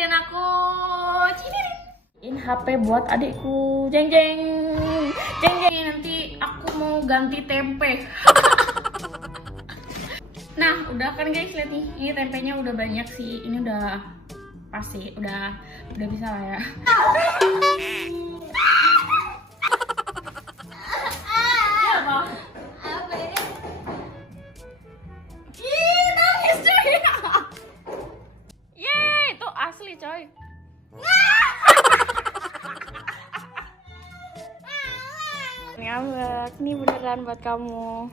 dengerin aku. Ini HP buat adikku. Jeng jeng. Jeng jeng. Nanti aku mau ganti tempe. Nah, udah kan guys, lihat nih. Ini tempenya udah banyak sih. Ini udah pasti udah bisa lah ya. Apa ini? Ih, nangis coy. Yeay, itu asli coy. Ngambek, ini beneran buat kamu.